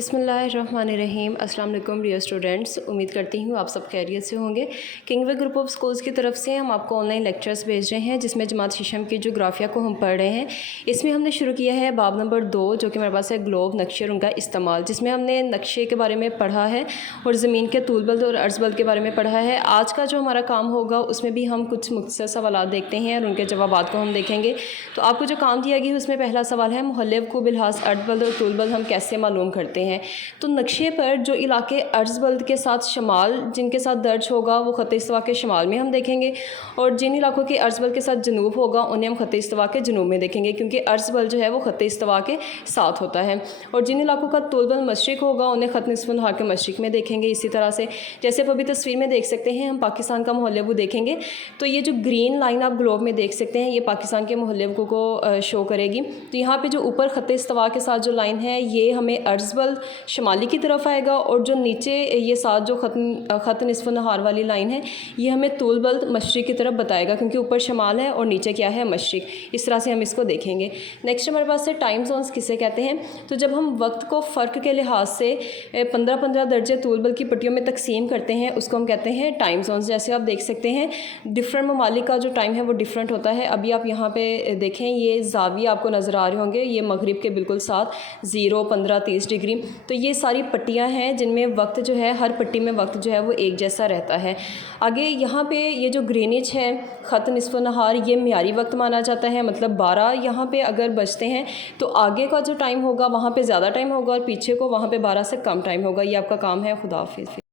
बिस्मिल्लाहिर्रहमानिर्रहीम। अस्सलाम वालेकुम डियर स्टूडेंट्स, उम्मीद करती हूँ आप सब खैरियत से होंगे। किंगवे ग्रुप ऑफ स्कूल्स की तरफ से हम आपको ऑनलाइन लेक्चर्स भेज रहे हैं जिसमें जमात शीशम की जोग्राफिया को हम पढ़ रहे हैं। इसमें हमने शुरू किया है बाब नंबर 2 जो कि हमारे पास है ग्लोब नक्शे और उनका इस्तेमाल, जिसमें हमने नक्शे के बारे में पढ़ा है और ज़मीन के तूल बल्द और अर्ज़ बल्द के बारे में पढ़ा है। आज का जो हमारा काम होगा उसमें भी हम कुछ मुख्तसर सवालात देखते हैं और उनके जवाबात को हम देखेंगे। तो आपको जो काम दिया गया है उसमें पहला सवाल है, मुहल्लिब को बिलहाज अर्ज़ बल्द और तूल बल्द हम कैसे मालूम करते हैं। तो नक्शे पर जो इलाके अर्ज़ बल्द के साथ शमाल जिनके साथ दर्ज होगा वो ख़त इस्तिवा के शमाल में हम देखेंगे, और जिन इलाकों के अर्ज़ बल्द के साथ जनूब होगा उन्हें हम ख़त इस्तिवा के जनूब में देखेंगे, क्योंकि अर्ज़ बल्द जो है वो ख़त इस्तिवा के साथ होता है। और जिन इलाकों का तूल बल्द मशरिक़ होगा उन्हें ख़त निस्फ़ नहार के मशरिक़ में देखेंगे। इसी तरह से जैसे आप अभी तस्वीर में देख सकते हैं, हम पाकिस्तान का मुहल्लिब देखेंगे तो ये जो ग्रीन लाइन आप ग्लोब में देख सकते हैं ये पाकिस्तान के मुहल्लिब को शो करेगी। तो यहाँ पे जो ऊपर ख़त इस्तिवा के साथ जो लाइन है ये हमें अर्ज़ बल्द शमाली की तरफ आएगा, और जो नीचे ये साथ जो ख़त निस्फ़ नहार वाली लाइन है ये हमें तूल बल्द मशरिक़ की तरफ बताएगा, क्योंकि ऊपर शमाल है और नीचे क्या है, मशरिक़। इस तरह से हम इसको देखेंगे। नेक्स्ट हमारे पास है टाइम जोन्स किसे कहते हैं। तो जब हम वक्त को फ़र्क के लिहाज से 15-15 दर्जे तूल बल्द की पट्टियों में तकसीम करते हैं उसको हम कहते हैं टाइम जोन्स। जैसे आप देख सकते हैं डिफरेंट ममालिक का जो टाइम है वो डिफरेंट होता है। अभी आप यहाँ पे देखें ये ज़ाविया आपको नज़र आ रहे होंगे, ये मगरिब के बिल्कुल साथ 0, 15, 30 डिग्री। तो ये सारी पट्टियाँ हैं जिनमें वक्त जो है हर पट्टी में वक्त जो है वो एक जैसा रहता है। आगे यहाँ पे ये जो ग्रीनिच है ख़त निस्फ़ नहार ये मियारी वक्त माना जाता है, मतलब 12 यहाँ पे अगर बजते हैं तो आगे का जो टाइम होगा वहाँ पे ज़्यादा टाइम होगा और पीछे को वहाँ पे 12 से कम टाइम होगा। ये आपका काम है। खुदा हाफिज़।